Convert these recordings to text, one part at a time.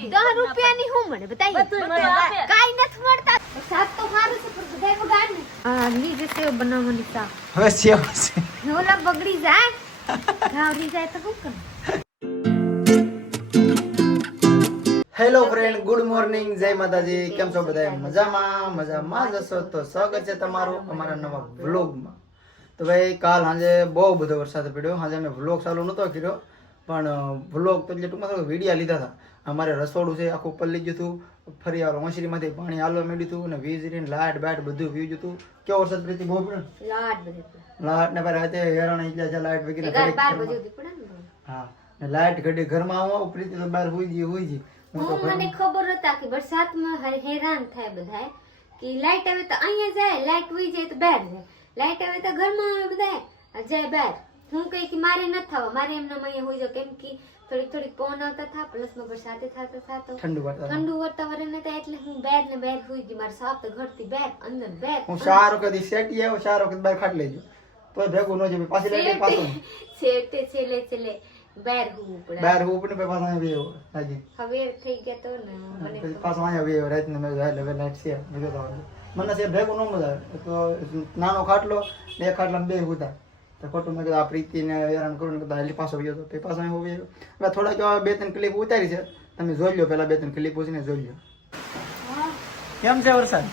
10 રૂપિયાની હું મને બતાઈ કાઈ નથી મળતા સાત તો સારું છે પણ બધાય બગાડ ને આ નીચે સેવ બનાવવાની સા હવે સેવ છે ઓલા બગડી જાય ગાવરી જાય તો શું કરું હેલો ફ્રેન્ડ, ગુડ મોર્નિંગ, જય માતાજી. કેમ છો બધા? મજામાં જશો તો સ્વાગત છે તમારું અમારા નવા વ્લોગમાં. તો ભાઈ કાલ સાંજે બહુ બધો વરસાદ પડ્યો. સાંજે અમે વ્લોગ ચાલુ નહોતો કર્યો, પણ વ્લોગ તો એટલે ટૂંકમાં થોડા વિડીયા લીધા હતા. અમારે રસોડું છે આખું પલ્લી ગયું હતું, ફરી આવો મશીનમાંથી પાણી હાલવા માંડ્યું હતું અને વીજળી લાઇટ બાઇટ બધું વીજ હતું. કેવો વરસાદ પડ્યો બહુ પડ્યો લાઇટ ને ભાઈ રાતે હેરાન થઈ ગયા છે. લાઇટ વગેરે હા, લાઇટ ઘડી ઘરમાં આવો પ્રીતિ તો બહાર હોઈ ગઈ મને ખબર હતા કે વરસાદમાં હેરાન થાય બધા કે લાઈટ આવે તો અહીંયા જાય, લાઈટ વહી જાય તો બહાર જાય, લાઈટ આવે તો ઘરમાં આવે બધા જાય બહાર. હું કઈ કે મારે ન થવા, મારે એમના અહીંયા હોઈ જાય કેમ કે થોડીક પવન આવતા થા પ્લસમાં વરસાદે થતો ઠંડુ વાતાવરણ હતા એટલે હું બહાર ને બહાર હોઈ ગઈ. મારે સાફ તો ઘરથી બહાર અંદર બહાર હું સારો કદી સેટી આવ્યો, સારો કદી બહાર ખાટ લેજો તો ભેગું ન જાય પાછી લાઈટ પાછું છેટે છેલે બહાર હું પડે પાછો આવ્યો હાજી હવે થઈ ગયા તો ને મને પાછો આવ્યો રાત ને મેં જાય હવે લાઈટ છે બીજો તો મને છે ભેગું ન મજા આવે તો નાનો ખાટલો ને એક ખાટલા બે હતા તો ખોટું મેં કીધું આ પ્રીતિને હેરાન કરું ને કીધું હાલી પાછો ગયો તો પાછો આવ્યો હવે થોડાક બે ત્રણ ક્લિપ ઉતારી છે, તમે જોઈ લો પેલા બે ત્રણ ક્લિપ ઉછીને જોઈ લો. કેમ છે વરસાદ?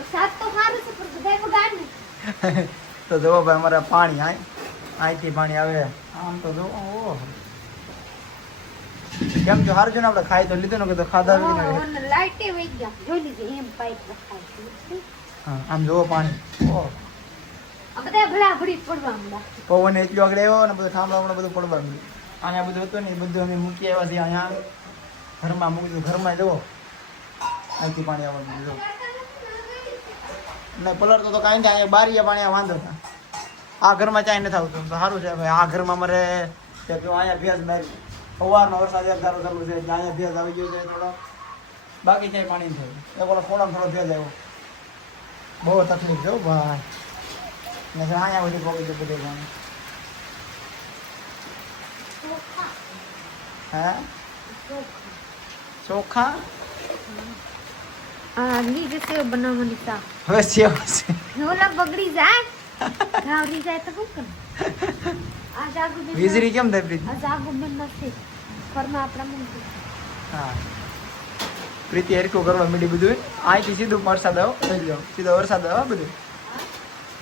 વરસાદ તો સારું છે પણ બધાય બગાડ ને તો જુઓ ભાઈ અમારે પાણી અહીંથી પાણી આવે આમ તો જો ઓહો કેમ છો સારું છે ને? આપણે ખાઈ તો લીધું ને કે ખાધા લાઈટે વહી ગયા જોઈ લીધી એમ પાઇપ રખાય. હા આમ જુઓ પાણી ઓહ આ બધા ભડાભડી પડવા માંડ્યા. પવન એટલું આગળ આવ્યો ને બધું થાંભલા બધું પડવા માંડ્યું. અહીંયા બધું હતું ને એ બધું અમે મૂકી આવ્યા છીએ. અહીંયા ઘરમાં મૂકી દીધું. ઘરમાં જુઓ અહીંથી પાણી આવવાનું જો ને પલર તો કાંઈ થાય બારીએ પાણી વાંધો હતા. આ ઘરમાં ચાય નથી આવતું તો સારું છે ભાઈ. આ ઘરમાં મારે અહીંયા ભેજ મારી સવારનો વરસાદ એક ધારો ચાલુ છે અહીંયા ભેજ આવી ગયો છે થોડો, બાકી ચાય પાણી થયું એક ઓલો થોડો ભેજ આવ્યો. બહુ તકલીફ છે ભાઈ ને અહીંયા બધી પગી છે બધે પાણી. હે ચોખા આ નીચે સેવ બનાવવાની સા હવે સેવ છે ઓલા બગડી જાય ગાવરી જાય તો શું કરું? આ જાગુ બેન વીજળી કેમ થાય પ્રીતિ? આ જાગુ બેન નથી ફરમાં આપણા મૂકી. હા પ્રીતિ હરખું કરવા માંડી બધું. અહીંથી સીધું વરસાદ આવ્યો, સીધો વરસાદ આવ્યો બધું.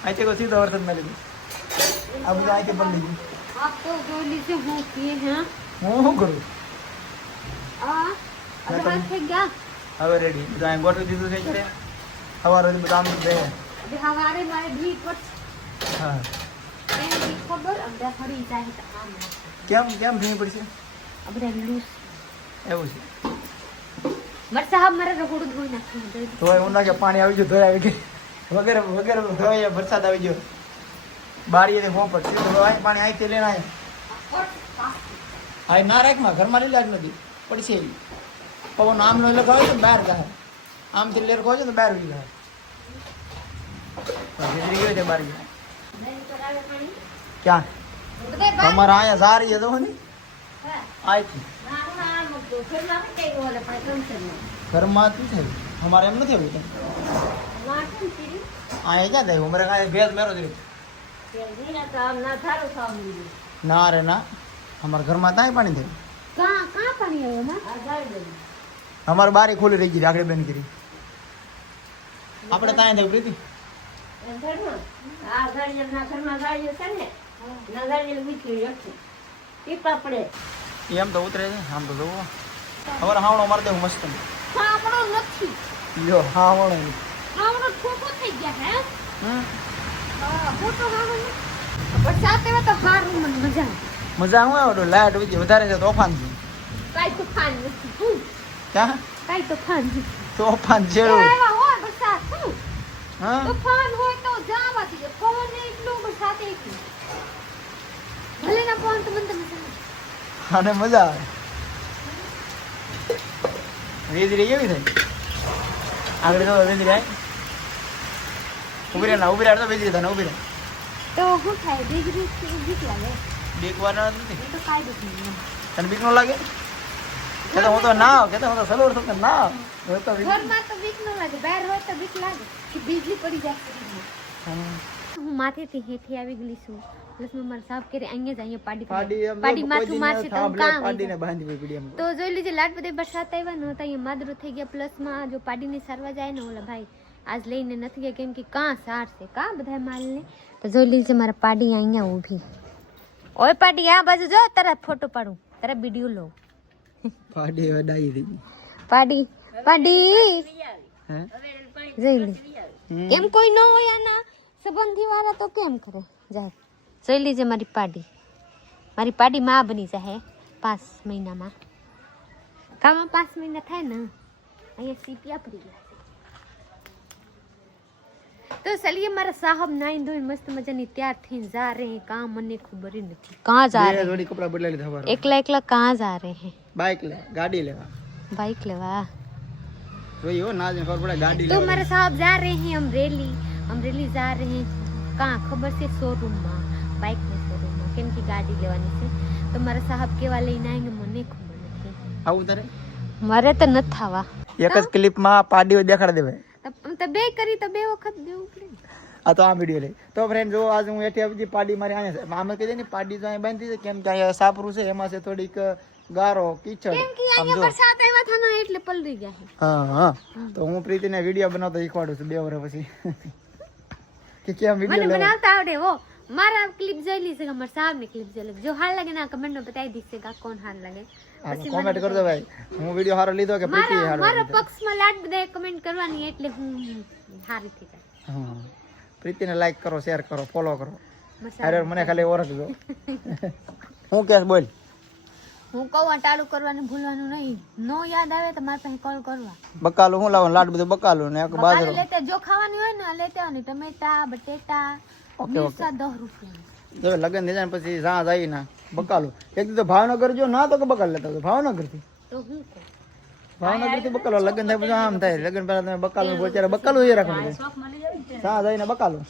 અહીંથી કોઈ સીધો વરસાદ મળી ગયો. આ બધું અહીંથી પડી ગયું. આપ તો જોઈ લીધે હું કીએ હે હું શું કરું? આ થઈ ગયા હવે રેડી બધું અહીં ગોઠવી દીધું છે ત્યારે સવારે બધું આમ રહે. હવારે મારે ભી પર હા એની ખબર અમદા ફરી જાય તો આમ કેમ ભીની પડશે આપણે લૂસ એવું છે. મરસા મારે રહોડું ધોઈ નાખ્યું તો એવું ના કે પાણી આવી ગયું, ધોઈ આવી ગઈ વગેરે ધોઈ વરસાદ આવી ગયો. બારીએ હોં પડશે તો પાણી અહીંથી લઈને અહીં ના રાખમાં ઘરમાં લઈ લાજ નથી પડશે. પવન આમ નો લગાવે તો બહાર જાય, આમથી લેર ખોજો તો બહાર ઉડી જાય. વીજળી ગઈ છે બારી ક્યાં તમારે અહીંયા સારી છે તો ને અહીંથી ઘરમાં શું થયું? અમારે એમ નથી આવ્યું. અહીંયા ક્યાં થયું? અમારે કાંઈ ભેજ મેરો થયું ના રે ના. અમારા ઘરમાં ત્યાં પાણી થયું. અમારે બારી ખોલી રહી ગઈ આગળ બેન કરી આપણે ત્યાં થયું પ્રીતિ. એમ તો ઉતરે છે આમ તો જોવો હવે હાવણો મારી દેવું મસ્ત લ્યો. હાવણો થઈ ગયા હે ફોટો વરસાદ આવે તો હારું મને મજા મજા હું આવે લાઈટ વધી વધારે છે તોફાન છે. કાઈ તોફાન નથી. ક્યાં કાઈ તોફાન નથી. તોફાન જેવું હોય વરસાદ હા તોફાન હોય તો જવા દે. પવન એટલું વરસાદ એટલું ભલે ના પવન તો મને મજા અને મજા આવે. વીજળી કેવી થાય આગળ તો વીજળી આવે ઉભી રહે તો વીજળી થાય ઉભી રહે તો શું થાય? વીજળી બીક લાગે. બીક વાર નથી તો કાઈ દુખ નહીં. તને બીક ન લાગે? કે તો હું તો નાવ કે તો હું તો સલોર છું કે નાવ હું તો ઘરમાં તો બીક ન લાગે, બહાર હોય તો બીક લાગે કે વીજળી પડી જાય શરીરમાં. હું માથેથી હેઠી આવી ગઈ છું. પ્લસ મેં મારા સાફ કરી અહીંયા જ અહીંયા પાડી માથું મારશે તો હું કામ પાડીને બાંધવી પડી એમ. તો જોઈ લીજે લાટ બધે વરસાદ આવ્યા ને તો અહીંયા માદરો થઈ ગયા. પ્લસમાં જો પાડીને સારવા જાય ને ઓલા ભાઈ આજ લઈને નથી ગયા કેમ કે કાં સારશે કાં બધા માલને. તો જોઈ લીજે મારા પાડી અહીંયા ઊભી. ઓય પાડી આ બાજુ જો તારા ફોટો પાડું, તારા વિડીયો લો. પાડી વડાઈ રહી. પાડી પાડી હે જોઈ લે કેમ કોઈ ન હોય આના સંબંધી વાળા તો કેમ કરે જાય. જોઈ લીજે મારી પાડી માં બની જાય 5 મહિનામાં. કામાં 5 મહિના થાય ને અહીંયા સીપિયા પડી ગયા. તો ચलिए મારા સાહબ નાઈ ધોઈને મસ્ત મજાની તૈયાર થઈને જા રહે हैं. કાં મને ખબર ही નથી કાં જા રહે. જોડી કપડા બદલાઈ લીધા હવારે. એકલા કાં જા રહે हैं. બાઇક લે ગાડી લેવા. बाइक लेवा જોઈ હો ના ખબર પડે ગાડી तो मेरे साहब जा रहे हैं अमरेली जा रहे हैं. कहाँ खबर से शोरूम में बाइक में शोरूम में केम की गाड़ी लेवानी છે. તો મારા સાહેબ કેવા લઈને આવીને મને ખબર નથી. આવું તારે મારે તો ન થાવા. એક જ ક્લિપ માં પાડીઓ દેખાડ દેવાય. તો બે કરી તો બે વખત દેવું પડે. આ તો આ વિડીયો લે તો ફ્રેન્ડ જો આજ હું એથી આવી પાડી મારી અહીંયા આમ કહી દે ને પાડી તો અહીંયા બાંધી છે કેમ કે અહીંયા સાપરું છે એમાં છે થોડીક ગારો કીચડ કેમ કે અહીંયા વરસાદ આવ્યા થા ને એટલે પલળી ગયા છે. હા તો હું પ્રીતિને વિડીયો બનાવતો શીખવાડું છું 2 વર્ષ પછી કે કેમ મને વિડીયો બનાવતા આવડે હો. મારા ક્લિપ જોઈ લીજે અમારા સાહેબ ને ક્લિપ જોઈ લે. જો હાર લાગે ના કમેન્ટ માં બતાવી દીશે કે કોણ હાર લાગે. કોમેન્ટ કરજો ભાઈ હું વિડીયો હારો લીધો કે પ્રીતિ હારો મારા પક્ષમાં લાડ બધા કમેન્ટ કરવાની એટલે હું હારી થઈ જાય. હા પ્રીતિને લાઈક કરો શેર કરો ફોલો કરો. મસાલા અરે મને ખાલી ઓળખજો હું કે બોલ. હું કહું ટાળું કરવાનું ભૂલવાનું નહીં. નો યાદ આવે તો મારા પાસે કોલ કરવા. બકાલું હું લાવવાનું લાડ બધું બકાલું ને એક બાજરો લેતે જો ખાવાની હોય ને લેતે આવની ટમેટા બટેટા મિર્ચા 10 રૂપિયા. જો લગન થઈ જાય ને પછી જા જાય ના બકાલું એક દી તો ભાવનગર જો ના તો કે બકાલ લેતા તો ભાવનગર થી તો હું કહું ભાવનગર થી બકાલો લગન થાય પછી આમ થાય લગન પહેલા તમે બકાલું બોચારે બકાલું એ રાખવાનું જા જાય ને બકાલું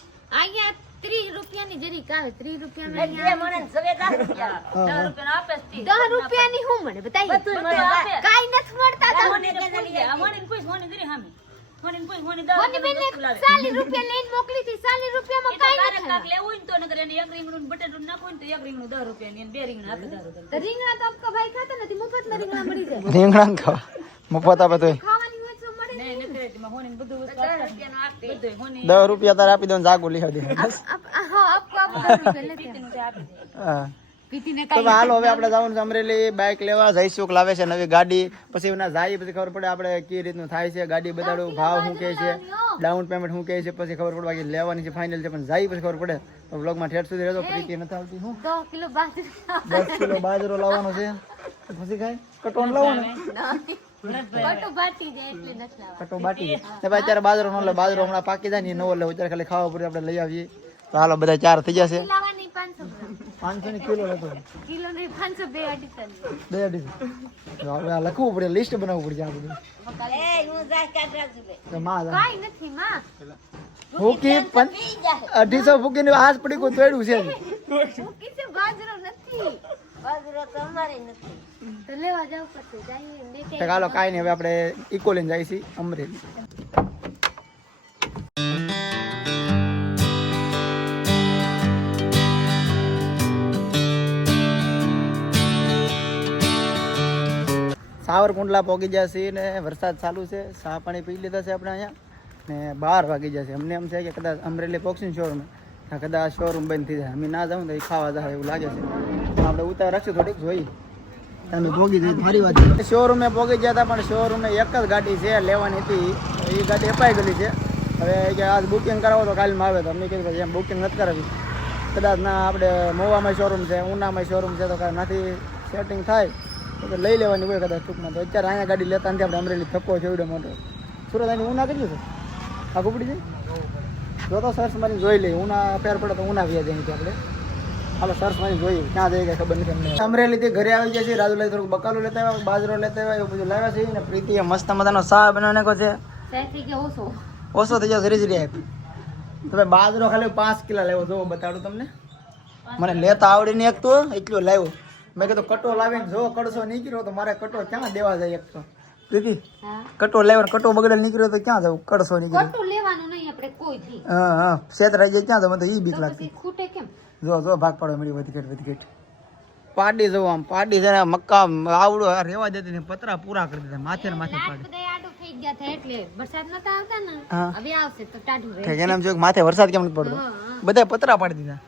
અહીંયા 30 રૂપિયાની જરીક આવે 30 રૂપિયામાં 10 રૂપિયાની હું મને બતાવી કાઈ નથી મળતા તો મોની બેનને 40 રૂપિયા લઈને મોકલી હતી. 40 રૂપિયામાં કાઈ નથી. તો રીંગણા તો આપકા ભાઈ ખાતા નથી મફતમાં રીંગણા મળી જાય. રીંગણા ખાવા મફત આપે તો ખાવાની હોય તો મળે. 10 રૂપિયા તારે આપી દો ને જાગો લઈ આવજે. હા આપકો 10 રૂપિયા લેતે હા પીતીને તો હાલો હવે આપણે જવાનું છે અમરેલી બાઇક લેવા જઈશું લાવે છે નવી ગાડી પછી એના જાય પછી ખબર પડે આપણે કઈ રીતનું થાય છે ગાડી બતાડું ભાવ શું કહે છે ડાઉન પેમેન્ટ શું કહે છે પછી ખબર પડે બાકી લેવાની છે ફાઇનલ છે પણ જાય પછી ખબર પડે તો વ્લોગમાં ઠેઠ સુધી રહેજો પ્રીતિ નથી આવતી હું 2 કિલો બાજરી 10 કિલો બાજરો લાવવાનો છે પછી કાંઈ કટોણ લાવવાનો કટો બાટી જાય એટલે નથી લાવવા. કટો બાટી ને ભાઈ અત્યારે બાજરો ન લે બાજરો હમણાં પાકી જાય ને નવો લે અત્યારે ખાલી ખાવા પડે આપણે લઈ આવીએ તો હાલો બધા 4 થઈ જશે. લાવવાની 500 ગ્રામ 500 ની કિલો લેતો કિલો નહીં 500 બે અઢી હવે આ લખવું પડે લિસ્ટ બનાવવું પડશે આ બધું તો માં કાઈ નથી માં ફૂકી પણ 250 ફૂકીને હાથ પડી કોઈ તોડ્યું છે હું કિસે બાજરો નથી તો લેવા જાવ પછી જઈએ દેખે. તો ચાલો કાંઈ નહીં હવે આપણે ઇકો લઈને જઈએ છીએ અમરેલી. સાવરકુંડલા પહોંચી જશે ને વરસાદ ચાલુ છે ચા પાણી પી લીધા છે આપણે અહીંયા ને 12 વાગી જશે. અમને એમ છે કે કદાચ અમરેલી પહોંચીને શોરૂમ કદાચ શોરૂમ બંધ થઈ જાય અમે ના જાઉં તો એ ખાવા જાય એવું લાગે છે. આપણે ઉતાર રાખશું થોડીક જોઈ તમે ભોગી જઈ મારી વાત છે. શોરૂમે પહોંચી ગયા હતા પણ શોરૂમે એક જ ગાડી છે લેવાની હતી એ ગાડી અપાઈ ગયેલી છે. હવે કે આજ બુકિંગ કરાવો તો કાલમાં આવે તો અમને કીધું ભાઈ એમ બુકિંગ નથી કરાવી કદાચ ના આપણે મોવામાં શોરૂમ છે ઉનામાં શોરૂમ છે તો કાંઈ નાથી સેટિંગ થાય તો લઈ લેવાની હોય કદાચ ટૂંકમાં. તો અત્યારે અહીંયા ગાડી લેતા નથી આપણે અમરેલી થપ્પો છે એવડો મોટો સુરત અહીં ઉના કેટલું છે આગળ પડી જાય જો તો સર્ચ મારી જોઈ લઈએ ઉના ફેર પડે તો ઉના વ્યા જાય આપણે હાલો સર્ચ મારી જોઈએ ક્યાં જઈ ગયા ખબર નથી અમને. અમરેલીથી ઘરે આવી જાય છે રાજુલાઈ થોડુંક બકાલું લેતા આવ્યા બાજરો લેતા આવ્યા એવું બધું લાવ્યા છે ને પ્રીતિએ મસ્ત મજાનો ચા બનાવી નાખ્યો છે સહેથી કે ઓછો થઈ જશે રીઝરી આપી તમે બાજરો ખાલી 5 કિલો લેવો જોવો બતાડું તમને મને લેતા આવડે નહીં એક તો એટલું લાવ્યો મેં કીધું કટો લાવીને જો કડસો નીકળ્યો તો મારે કટો ક્યાં દેવા જાય એક તો પ્રીતિ હા કટો લાવીને કટો બગડે નીકળ્યો તો ક્યાં જવું કડસો નીકળ્યો ખોટું લેવાનું નહીં આપણે કોઈ દી હા છેતરાઈ જાય ક્યાં જવું તો ઈ બીક તો લાગતી પછી ખૂટે કેમ જો ભાગ પાડવા મળી વધઘટ પાડી જવું આમ પાડી છે ને મક્કા આવડો રેવા દેતી ને પતરા પૂરા કરી દીધા માથે ને માથે પાડી બધા આડું થઈ ગયા હતા એટલે વરસાદ નતા આવતા ને હા. હવે આવશે તો ટાઢું રહે ઠીક એના જો માથે વરસાદ કેમ નથી પડતો બધા પતરા પાડી દીધા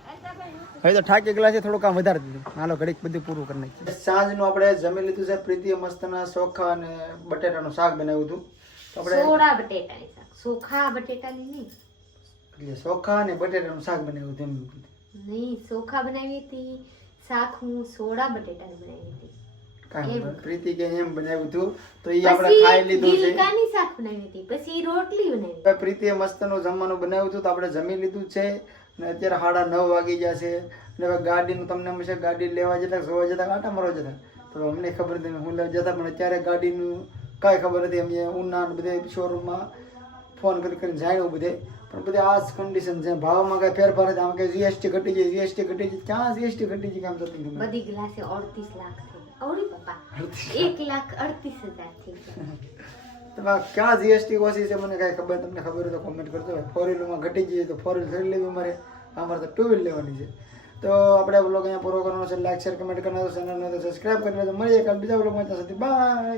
હવે તો ઠાકી ગયેલા છે થોડું કામ વધારે દીધું હાલો ઘડીક બધું પૂરું કરી નાખ્યું સાંજનું આપણે જમી લીધું છે પ્રીતિએ મસ્તના ચોખા અને બટેટાનું શાક બનાવ્યું હતું તો આપણે સોળા બટેટાની શાક સોખા બટેટાની નહીં એટલે ચોખા અને બટેટાનું શાક બનાવ્યું હતું એમ નહીં ચોખા બનાવી હતી શાક હું સોળા બટેટાની બનાવી હતી કાંઈ નહીં, પ્રીતિ કે એમ બનાવ્યું હતું તો એ આપણે ખાઈ પછી લીધું છે ગીલકાની શાક બનાવી હતી પછી રોટલી બનાવી હવે પ્રીતિએ મસ્તનું જમવાનું બનાવ્યું હતું તો આપણે જમી લીધું છે અને અત્યારે 9:30 વાગી ગયા છે અને હવે ગાડીનું તમને હંમેશા ગાડી લેવા જતા જોવા જતા આટા મારવા જતા તો અમને ખબર નથી હું લેવા જતા પણ અત્યારે ગાડીનું કાંઈ ખબર નથી અમે ઉના બધે શોરૂમમાં ફોન કરીને જાણ્યું બધે પણ બધે આ જ કન્ડિશન છે ભાવમાં કાંઈ ફેરફાર નથી આમ કે જીએસટી ઘટી જાય જીએસટી ઘટી જાય ક્યાં જીએસટી ઘટી જાય કામ થતું નથી. બધી ગ્લાસે 38 લાખ થઈ ઓરી પપ્પા 1,38,000 થઈ ગયા તો આ ક્યાં જીએસટી ઓછી છે મને કાંઈ ખબર તમને ખબર હોય તો કોમેન્ટ કરજો 4 ઘટી જઈએ તો 4 ખરીદ લેવી અમારે તો 2 લેવાની છે તો આપણે બ્લોગ અહીંયા પૂરો કરવાનો છે લાઈક શેર કમેન્ટ કરવાનો ચેનલને તો સબસ્ક્રાઇબ કરી લેજો મળીએ કાલ બીજા બ્લોગમાં ત્યાં સુધી બાય.